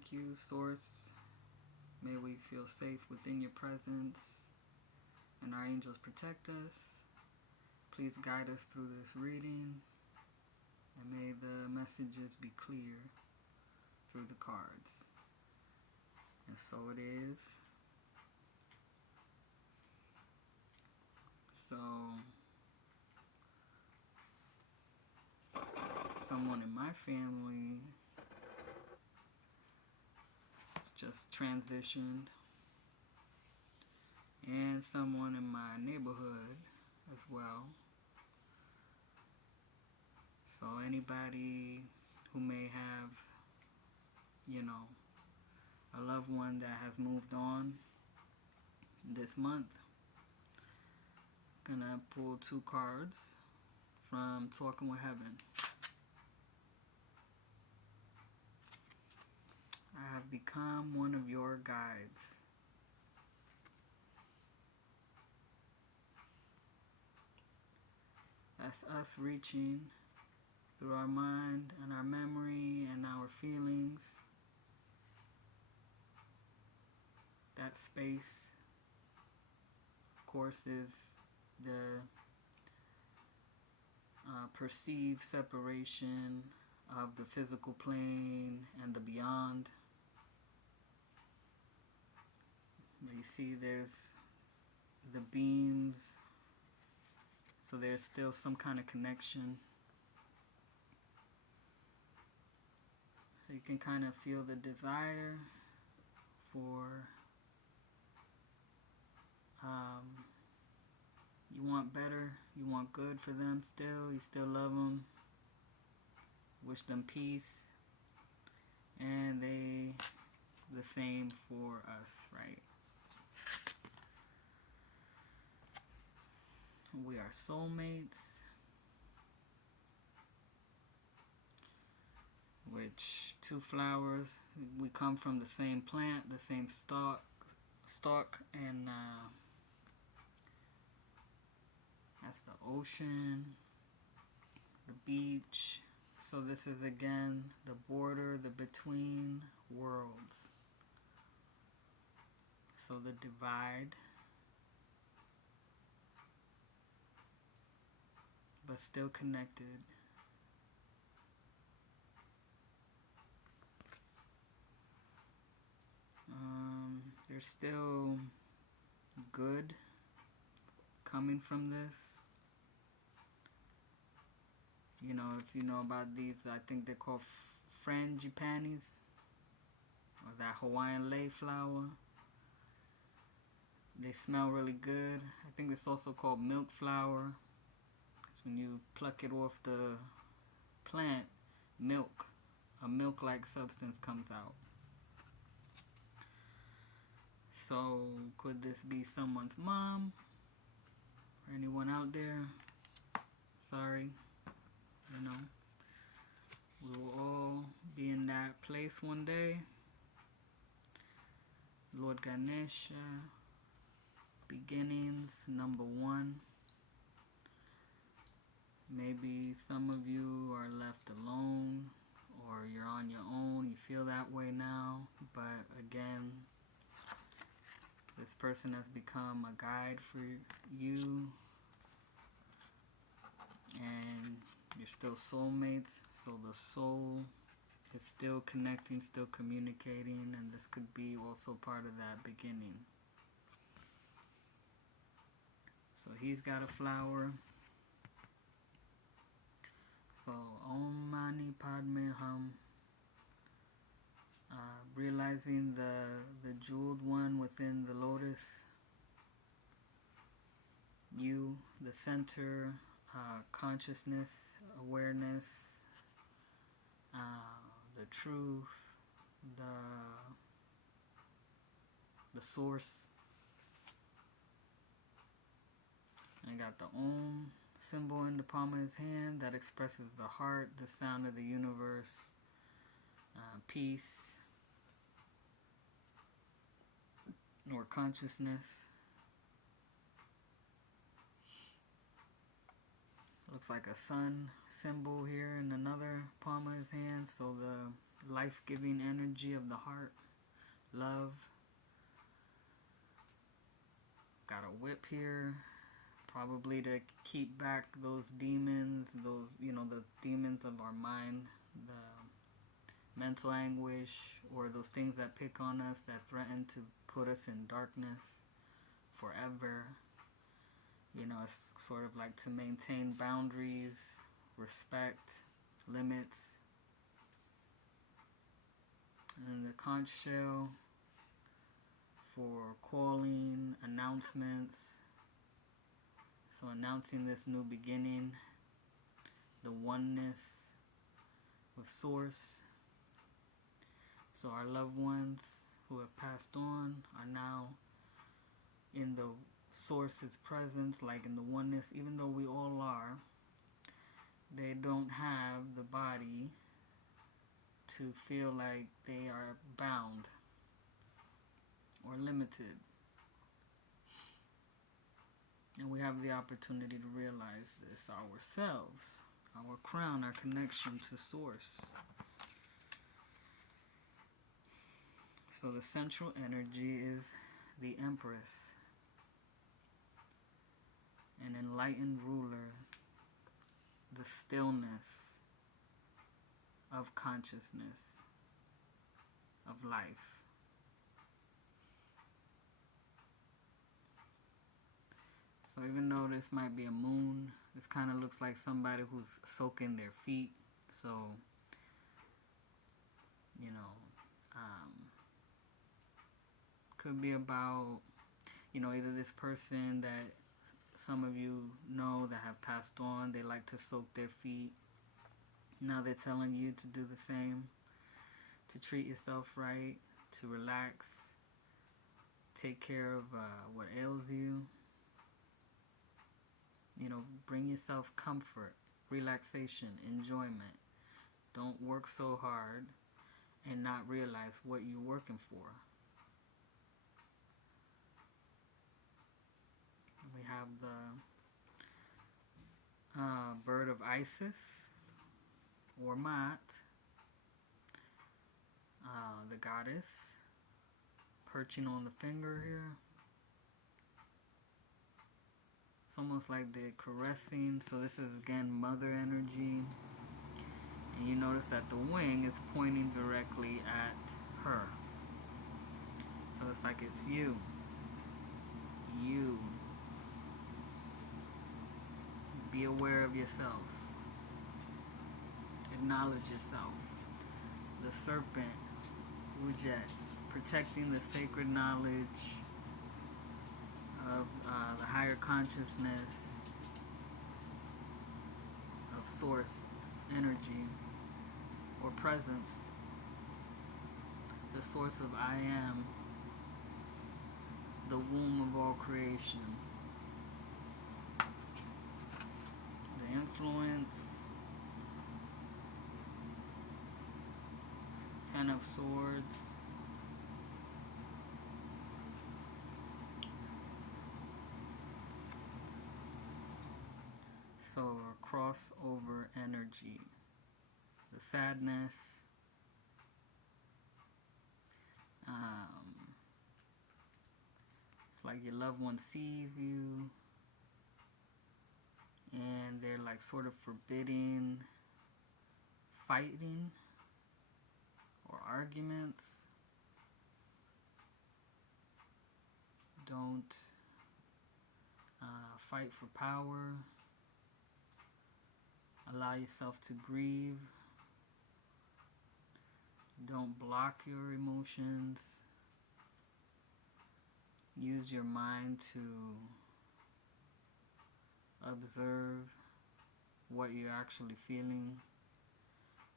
thank you, Source. May we feel safe within your presence, and our angels protect us. Please guide us through this reading, and may the messages be clear through the cards. And so it is. So, someone in my family just transitioned, and someone in my neighborhood as well. So anybody who may have, a loved one that has moved on this month, gonna pull 2 cards from Talking with Heaven. I have become one of your guides. That's us reaching through our mind and our memory and our feelings. That space, of course, is the perceived separation of the physical plane and the beyond. You see there's the beams, so there's still some kind of connection. So you can kind of feel the desire for, you want better, you want good for them still, you still love them, wish them peace, and they the same for us, right? We are soulmates, which 2 flowers, we come from the same plant, the same stalk, and that's the ocean, the beach. So this is again the border, the between worlds. So the divide, but still connected. There's still good coming from this. If you know about these, I think they're called frangipanis, or that Hawaiian lei flower. They smell really good. I think it's also called milk flower. It's when you pluck it off the plant, a milk-like substance comes out. So could this be someone's mom? Or anyone out there? Sorry. We will all be in that place one day. Lord Ganesha, beginnings, number 1. Maybe some of you are left alone, or you're on your own. You feel that way now, but again, this person has become a guide for you, and you're still soulmates. So the soul is still connecting, still communicating, and this could be also part of that beginning. So he's got a flower. So Om Mani Padme Hum. Realizing the jeweled one within the lotus. You, the center, consciousness, awareness, the truth, the source. I got the Om symbol in the palm of his hand that expresses the heart, the sound of the universe, peace, or consciousness. Looks like a sun symbol here in another palm of his hand. So life-giving energy of the heart, love. Got a whip here, probably to keep back those demons, the demons of our mind, the mental anguish, or those things that pick on us, that threaten to put us in darkness forever. It's sort of like to maintain boundaries, respect, limits. And the conch shell for calling, announcements. So announcing this new beginning, the oneness with Source. So our loved ones who have passed on are now in the Source's presence, like in the oneness. Even though we all are, they don't have the body to feel like they are bound or limited. And we have the opportunity to realize this ourselves, our crown, our connection to Source. So the central energy is the Empress, an enlightened ruler, the stillness of consciousness, of life. So even though this might be a moon, this kind of looks like somebody who's soaking their feet. So, could be about, either this person that some of you know that have passed on, they like to soak their feet. Now they're telling you to do the same, to treat yourself right, to relax, take care of what ails you. Bring yourself comfort, relaxation, enjoyment. Don't work so hard and not realize what you're working for. We have the bird of Isis, or Maat, the goddess, perching on the finger here. It's almost like they're caressing. So this is again mother energy. And you notice that the wing is pointing directly at her. So it's like it's you. You. Be aware of yourself. Acknowledge yourself. The serpent, Ujet, protecting the sacred knowledge of the higher consciousness of Source energy or presence, the source of I am, the womb of all creation, the influence, Ten of Swords, so a crossover energy, the sadness, it's like your loved one sees you and they're like sort of forbidding fighting or arguments. Don't fight for power. Allow yourself to grieve. Don't block your emotions. Use your mind to observe what you're actually feeling,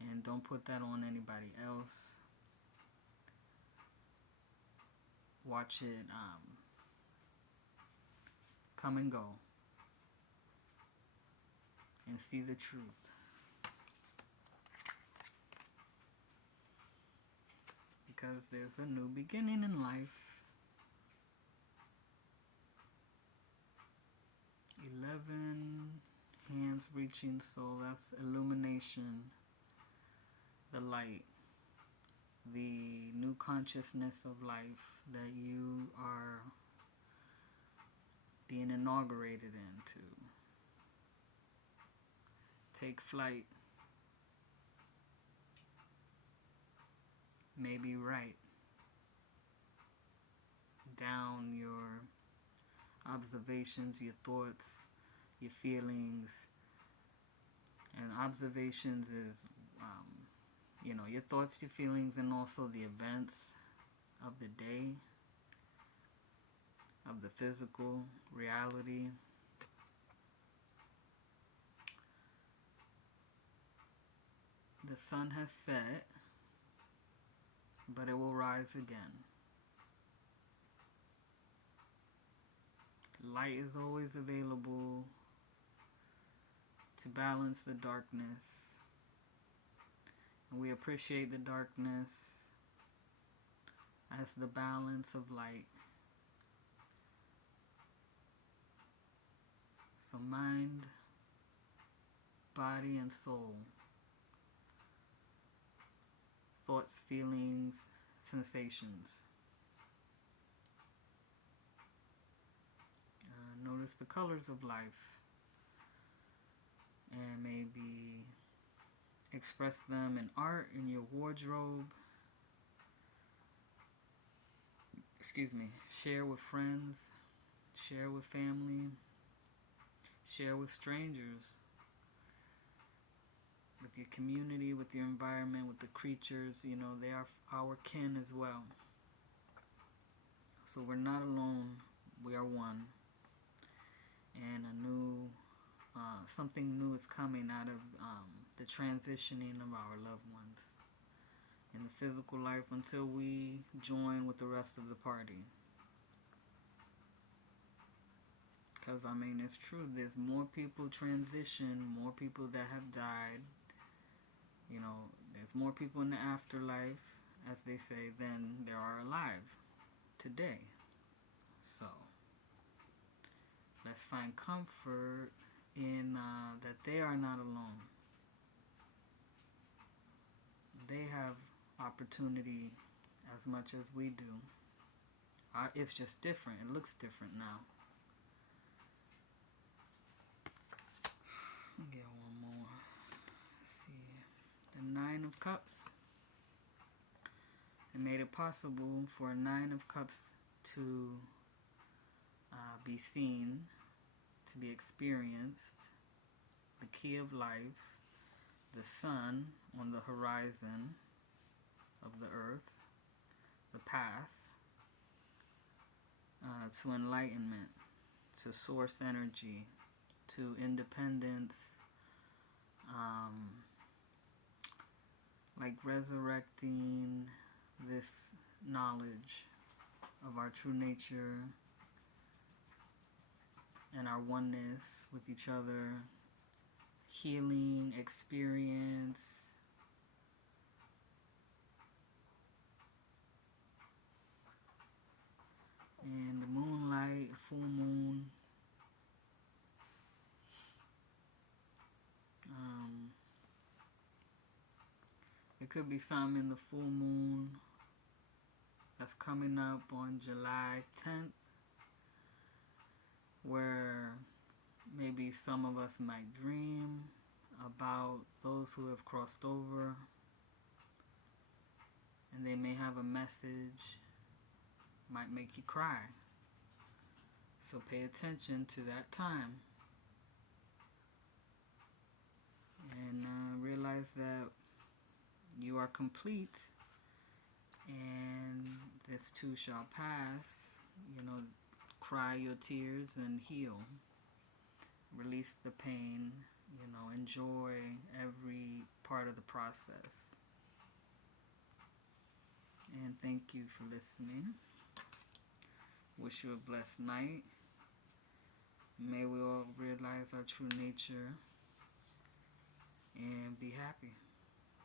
and don't put that on anybody else. Watch it come and go, and see the truth. Because there's a new beginning in life. 11 hands reaching, so that's illumination, the light, consciousness of life that you are being inaugurated into. Take flight. Maybe write down your observations, your thoughts, your feelings. And observations is, your thoughts, your feelings, and also the events of the day, of the physical reality. The sun has set, but it will rise again. Light is always available to balance the darkness. And we appreciate the darkness as the balance of light. So mind, body, and soul. Thoughts, feelings, sensations. Notice the colors of life and maybe express them in art, in your wardrobe. Share with friends, share with family, share with strangers, with your community, with your environment, with the creatures. They are our kin as well. So we're not alone, we are one. And something new is coming out of the transitioning of our loved ones in the physical life until we join with the rest of the party. Because, it's true. There's more people transition, more people that have died. There's more people in the afterlife, as they say, than there are alive today. So let's find comfort in that they are not alone. They have opportunity as much as we do. It's just different. It looks different now. I'll get one more. Let's see. The Nine of Cups. It made it possible for a Nine of Cups to be seen, to be experienced. The key of life, the sun on the horizon of the earth, the path to enlightenment, to source energy, to independence, like resurrecting this knowledge of our true nature and our oneness with each other, healing experience, and the moonlight, full moon. It could be some in the full moon that's coming up on July 10th, where maybe some of us might dream about those who have crossed over, and they may have a message, might make you cry. So pay attention to that time and realize that you are complete, and this too shall pass. Cry your tears and heal. Release the pain. Enjoy every part of the process. And thank you for listening. Wish you a blessed night. May we all realize our true nature and be happy.